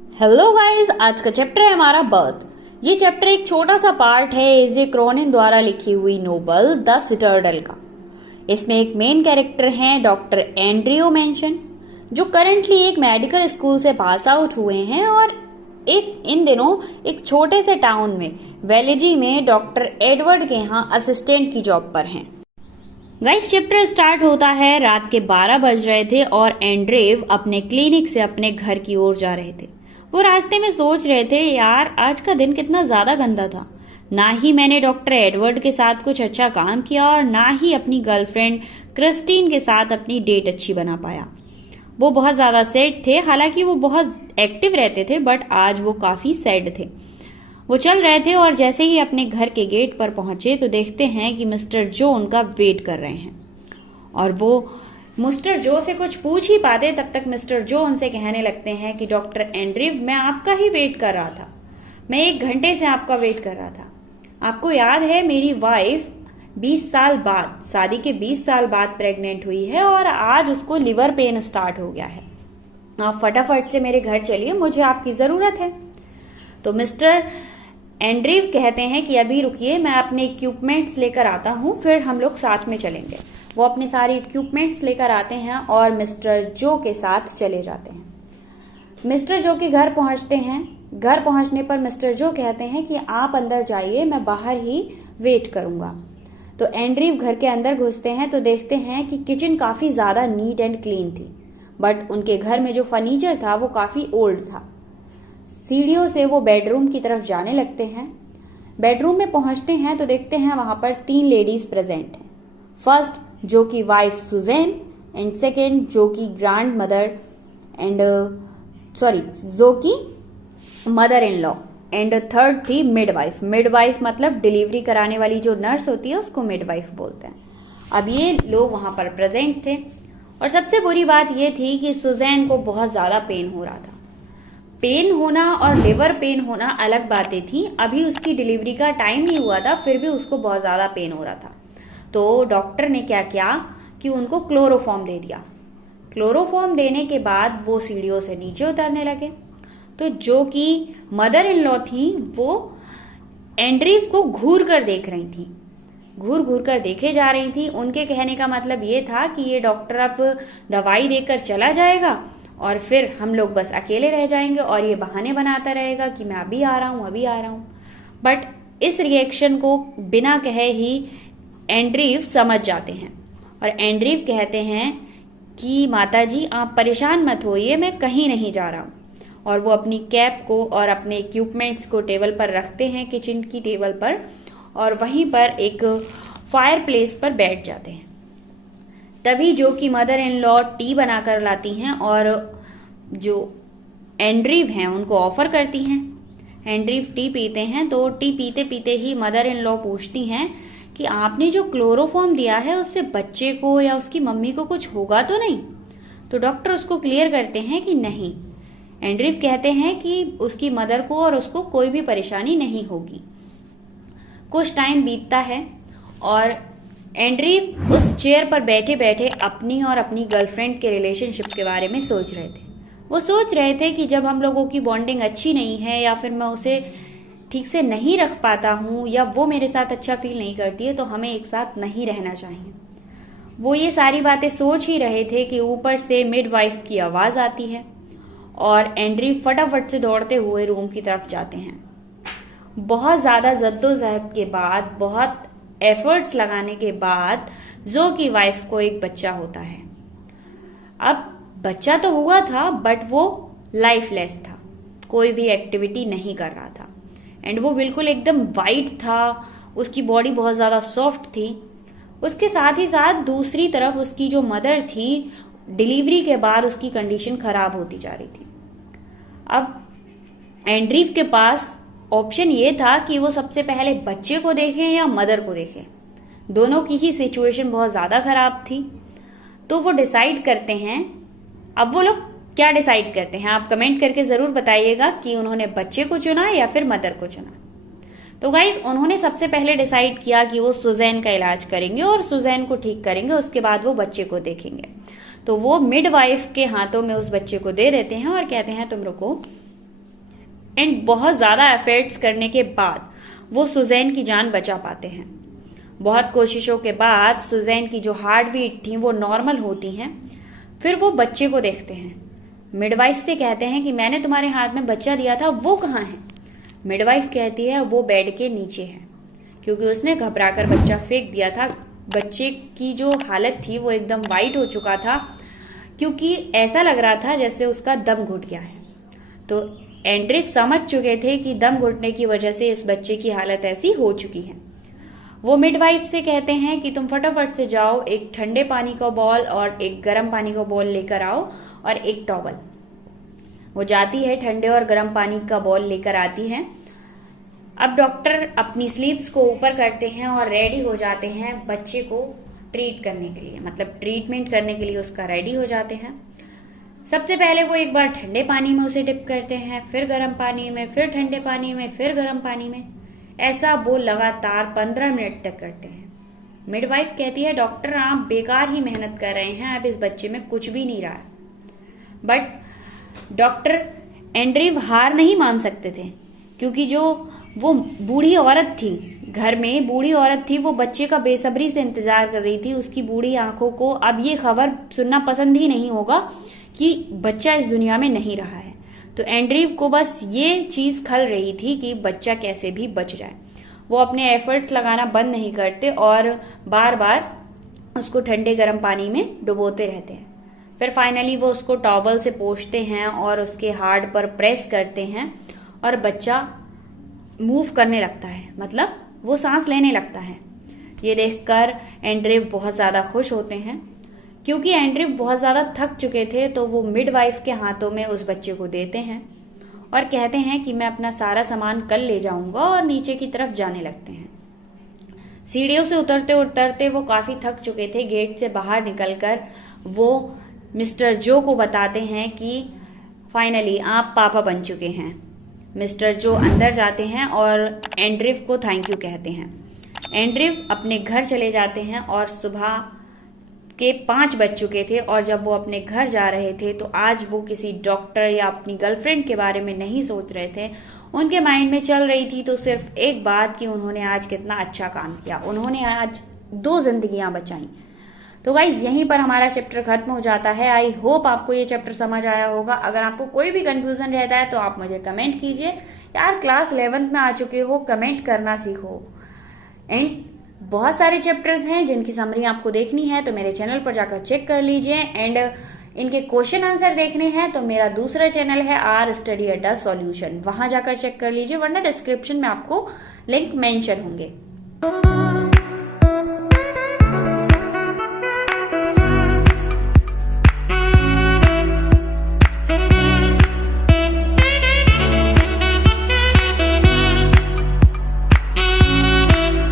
Hello guys, आज का chapter है हमारा बर्थ। ये चैप्टर एक छोटा सा पार्ट है एजे क्रॉनिन द्वारा लिखी हुई नोवेल द सिटाडेल का। इसमें एक मेन कैरेक्टर हैं डॉक्टर एंड्रियो मेंशन, जो करंटली एक मेडिकल स्कूल से पास आउट हुए हैं और इन दिनों एक छोटे से टाउन में वेलेजी में डॉक्टर एडवर्ड के यहाँ असिस्टेंट की जॉब पर हैं। गाइस, चैप्टर स्टार्ट होता है, रात के 12 बज रहे थे और एंड्रेव अपने क्लिनिक से अपने घर की ओर जा रहे थे। वो रास्ते में सोच रहे थे, यार आज का दिन कितना ज्यादा गंदा था। ना ही मैंने डॉक्टर एडवर्ड के साथ कुछ अच्छा काम किया और ना ही अपनी गर्लफ्रेंड क्रिस्टीन के साथ अपनी डेट अच्छी बना पाया। वो बहुत ज्यादा सैड थे। हालांकि वो बहुत एक्टिव रहते थे, बट आज वो काफी सैड थे। वो चल रहे थे और जैसे ही अपने घर के गेट पर पहुंचे तो देखते हैं कि मिस्टर जो उनका वेट कर रहे हैं। और वो मिस्टर जो से कुछ पूछ ही पाते तब तक मिस्टर जो उनसे कहने लगते हैं कि डॉक्टर एंड्रीव, मैं आपका ही वेट कर रहा था। मैं 1 घंटे से आपका वेट कर रहा था। आपको याद है, मेरी वाइफ 20 साल बाद, शादी के 20 साल बाद प्रेग्नेंट हुई है और आज उसको लिवर पेन स्टार्ट हो गया है। आप फटाफट से मेरे घर चलिए, मुझे आपकी जरूरत है। तो मिस्टर एंड्रीव कहते हैं कि अभी रुकिए, मैं अपने इक्विपमेंट्स लेकर आता हूँ, फिर हम लोग साथ में चलेंगे। वो अपने सारे इक्विपमेंट्स लेकर आते हैं और मिस्टर जो के साथ चले जाते हैं। मिस्टर जो के घर पहुंचते हैं। घर पहुंचने पर मिस्टर जो कहते हैं कि आप अंदर जाइए, मैं बाहर ही वेट करूंगा। तो एंड्रीव घर के अंदर घुसते हैं तो देखते हैं कि किचन काफी ज्यादा नीट एंड क्लीन थी, बट उनके घर में जो फर्नीचर था वो काफी ओल्ड था। सीढ़ियों से वो बेडरूम की तरफ जाने लगते हैं। बेडरूम में पहुंचते हैं तो देखते हैं वहां पर 3 लेडीज प्रेजेंट हैं। फर्स्ट जो की वाइफ सुजैन, एंड सेकेंड जो की ग्रैंड मदर एंड जो की mother in law, and third थी मिडवाइफ। मिडवाइफ मतलब डिलीवरी कराने वाली जो नर्स होती है उसको मिडवाइफ बोलते हैं। अब ये लोग वहां पर प्रेजेंट थे और सबसे बुरी बात ये थी कि सुजैन को बहुत ज्यादा पेन हो रहा था। पेन होना और लिवर पेन होना अलग बातें थी। अभी उसकी डिलीवरी का टाइम नहीं हुआ था, फिर भी उसको बहुत ज्यादा पेन हो रहा था। तो डॉक्टर ने क्या किया कि उनको क्लोरोफॉर्म दे दिया। क्लोरोफॉर्म देने के बाद वो सीढ़ियों से नीचे उतरने लगे। तो जो कि मदर इन लॉ थी वो एंड्रीव को घूर कर देख रही थी, घूर घूर कर देखे जा रही थी। उनके कहने का मतलब ये था कि ये डॉक्टर अब दवाई देकर चला जाएगा और फिर हम लोग बस अकेले रह जाएंगे और ये बहाने बनाता रहेगा कि मैं अभी आ रहा हूं, अभी आ रहा हूं। बट इस रिएक्शन को बिना कहे ही एंड्रीव समझ जाते हैं और एंड्रीव कहते हैं कि माताजी आप परेशान मत होइए, मैं कहीं नहीं जा रहा हूं। और वो अपनी कैप को और अपने इक्विपमेंट्स को टेबल पर रखते हैं, किचन की टेबल पर, और वहीं पर एक फायर प्लेस पर बैठ जाते हैं। तभी जो कि मदर इन लॉ टी बनाकर लाती हैं और जो एंड्रीव हैं उनको ऑफर करती हैं। एंड्रीव टी पीते हैं तो टी पीते पीते ही मदर इन लॉ पूछती हैं कि आपने जो क्लोरोफॉर्म दिया है उससे बच्चे को या उसकी मम्मी को कुछ होगा तो नहीं? तो डॉक्टर उसको क्लियर करते हैं कि नहीं। एंड्रीव कहते हैं कि उसकी मदर को और उसको कोई भी परेशानी नहीं होगी। कुछ टाइम बीतता है और एंड्रीव उस चेयर पर बैठे बैठे अपनी और अपनी गर्लफ्रेंड के रिलेशनशिप के बारे में सोच रहे थे। वो सोच रहे थे कि जब हम लोगों की बॉन्डिंग अच्छी नहीं है या फिर मैं उसे ठीक से नहीं रख पाता हूँ या वो मेरे साथ अच्छा फील नहीं करती है तो हमें एक साथ नहीं रहना चाहिए। वो ये सारी बातें सोच ही रहे थे कि ऊपर से मिडवाइफ की आवाज आती है और एंड्रीव फटाफट से दौड़ते हुए रूम की तरफ जाते हैं। बहुत ज्यादा जद्दोजहद के बाद, बहुत एफर्ट्स लगाने के बाद जो की वाइफ को एक बच्चा होता है। अब बच्चा तो हुआ था बट वो लाइफलेस था, कोई भी एक्टिविटी नहीं कर रहा था एंड वो बिल्कुल एकदम वाइट था। उसकी बॉडी बहुत ज्यादा सॉफ्ट थी। उसके साथ ही साथ दूसरी तरफ उसकी जो मदर थी, डिलीवरी के बाद उसकी कंडीशन खराब होती जा रही थी। अब एंड्रीव के पास ऑप्शन ये था कि वो सबसे पहले बच्चे को देखें या मदर को देखें। दोनों की ही सिचुएशन बहुत ज्यादा खराब थी। तो वो डिसाइड करते हैं। अब वो लोग क्या डिसाइड करते हैं आप कमेंट करके जरूर बताइएगा कि उन्होंने बच्चे को चुना या फिर मदर को चुना। तो गाइज, उन्होंने सबसे पहले डिसाइड किया कि वो सुजैन का इलाज करेंगे और सुजैन को ठीक करेंगे, उसके बाद वो बच्चे को देखेंगे। तो वो मिडवाइफ के हाथों में उस बच्चे को दे देते हैं और कहते हैं तुम रुको, एंड बहुत ज़्यादा एफर्ट्स करने के बाद वो सुजैन की जान बचा पाते हैं। बहुत कोशिशों के बाद सुजैन की जो हार्ट बीट थी वो नॉर्मल होती हैं। फिर वो बच्चे को देखते हैं। मिडवाइफ से कहते हैं कि मैंने तुम्हारे हाथ में बच्चा दिया था, वो कहाँ है? मिडवाइफ कहती है वो बेड के नीचे है, क्योंकि उसने घबराकर बच्चा फेंक दिया था। बच्चे की जो हालत थी वो एकदम वाइट हो चुका था, क्योंकि ऐसा लग रहा था जैसे उसका दम घुट गया है। तो एंड्रिव समझ चुके थे कि दम घुटने की वजह से इस बच्चे की हालत ऐसी हो चुकी है। वो मिडवाइफ से कहते हैं कि तुम फटाफट से जाओ, एक ठंडे पानी का बॉल और एक गर्म पानी का बॉल लेकर आओ और एक टॉवल। वो जाती है, ठंडे और गर्म पानी का बॉल लेकर आती है। अब डॉक्टर अपनी स्लीव्स को ऊपर करते हैं और रेडी हो जाते हैं बच्चे को ट्रीट करने के लिए, मतलब ट्रीटमेंट करने के लिए उसका रेडी हो जाते हैं। सबसे पहले वो एक बार ठंडे पानी में उसे डिप करते हैं, फिर गर्म पानी में, फिर ठंडे पानी में, फिर गर्म पानी में। ऐसा वो लगातार 15 मिनट तक करते हैं। मिडवाइफ कहती है डॉक्टर आप बेकार ही मेहनत कर रहे हैं, अब इस बच्चे में कुछ भी नहीं रहा है। बट डॉक्टर एंड्रीव हार नहीं मान सकते थे, क्योंकि जो वो बूढ़ी औरत थी, घर में बूढ़ी औरत थी, वो बच्चे का बेसब्री से इंतजार कर रही थी। उसकी बूढ़ी आंखों को अब ये खबर सुनना पसंद ही नहीं होगा कि बच्चा इस दुनिया में नहीं रहा है। तो एंड्रीव को बस ये चीज खल रही थी कि बच्चा कैसे भी बच जाए। वो अपने एफर्ट्स लगाना बंद नहीं करते और बार बार उसको ठंडे गर्म पानी में डुबोते रहते हैं। फिर फाइनली वो उसको टॉवल से पोंछते हैं और उसके हार्ट पर प्रेस करते हैं और बच्चा मूव करने लगता है, मतलब वो सांस लेने लगता है। ये देखकर एंड्रीव बहुत ज्यादा खुश होते हैं, क्योंकि एंड्रीव बहुत ज्यादा थक चुके थे। तो वो मिडवाइफ के हाथों में उस बच्चे को देते हैं और कहते हैं कि मैं अपना सारा सामान कल ले जाऊंगा, और नीचे की तरफ जाने लगते हैं। सीढ़ियों से उतरते उतरते वो काफी थक चुके थे। गेट से बाहर निकलकर वो मिस्टर जो को बताते हैं कि फाइनली आप पापा बन चुके हैं। मिस्टर जो अंदर जाते हैं और एंड्रीव को थैंक यू कहते हैं। एंड्रीव अपने घर चले जाते हैं और सुबह के 5 बज चुके थे। और जब वो अपने घर जा रहे थे तो आज वो किसी डॉक्टर या अपनी गर्लफ्रेंड के बारे में नहीं सोच रहे थे। उनके माइंड में चल रही थी तो सिर्फ एक बात कि उन्होंने आज कितना अच्छा काम किया, उन्होंने आज 2 जिंदगियां बचाई। तो गाइज यहीं पर हमारा चैप्टर खत्म हो जाता है। आई होप आपको ये चैप्टर समझ आया होगा। अगर आपको कोई भी कंफ्यूजन रहता है तो आप मुझे कमेंट कीजिए। यार क्लास 11th में आ चुके हो, कमेंट करना सीखो। एंड बहुत सारे चैप्टर्स हैं जिनकी समरी आपको देखनी है तो मेरे चैनल पर जाकर चेक कर लीजिए। एंड इनके क्वेश्चन आंसर देखने हैं तो मेरा दूसरा चैनल है आर स्टडी अड्डा सॉल्यूशन, वहां जाकर चेक कर लीजिए, वरना डिस्क्रिप्शन में आपको लिंक मेंशन होंगे।